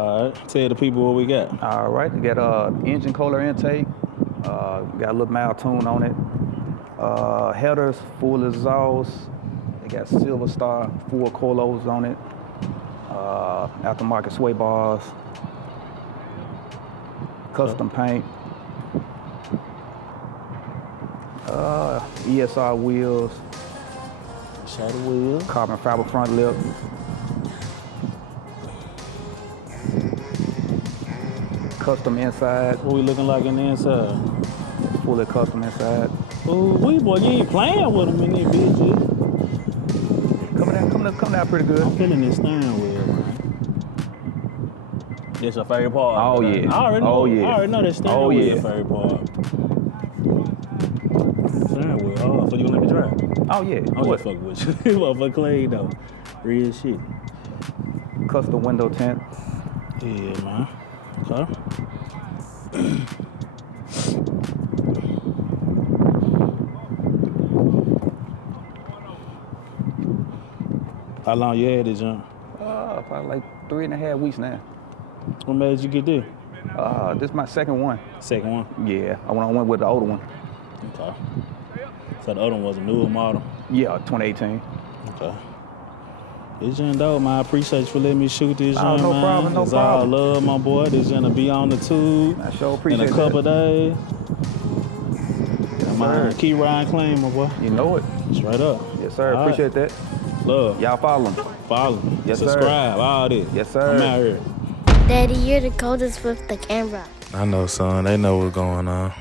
All right, tell the people what we got. All right, we got engine cooler intake. Got a little mild tune on it. Headers, full exhaust. They got Silver Star, full coilovers on it. Aftermarket sway bars. Custom paint. ESR wheels. Shadow wheel. Carbon fiber front lip. Custom inside. What we looking like in the inside? Fully custom inside. Ooh, boy, you ain't playing with them in there, bitches. Coming out pretty good. I'm feeling this steering wheel, man. This your favorite part? Oh, yeah. I already know. Oh, yeah. I already know that steering wheel your favorite part. Steering wheel. Oh, so you gonna let me drive? Oh, yeah. I'm just fucking with you. Motherfucker Clay, though. Real shit. Custom window tint. Yeah, man. Okay. How long you had this, John? Probably like 3.5 weeks now. What made you get this? This is my second one. Second one? Yeah, I went with the older one. Okay. So the other one was a newer model? Yeah, 2018. Okay. This Jen dope, man. I appreciate you for letting me shoot this, Oh, Jen, no man. problem, no It's problem. all love, my boy. This Jen be on the tube I sure in appreciate a couple that. days. Yes, Man, sir. keep riding clean, my boy. You know it. Straight up. Yes, sir. All Appreciate that. Love. Y'all follow them. Follow me. Yes, sir. Subscribe. All this. Yes, sir. I'm out here. Daddy, you're the coldest with the camera. I know, son. They know what's going on.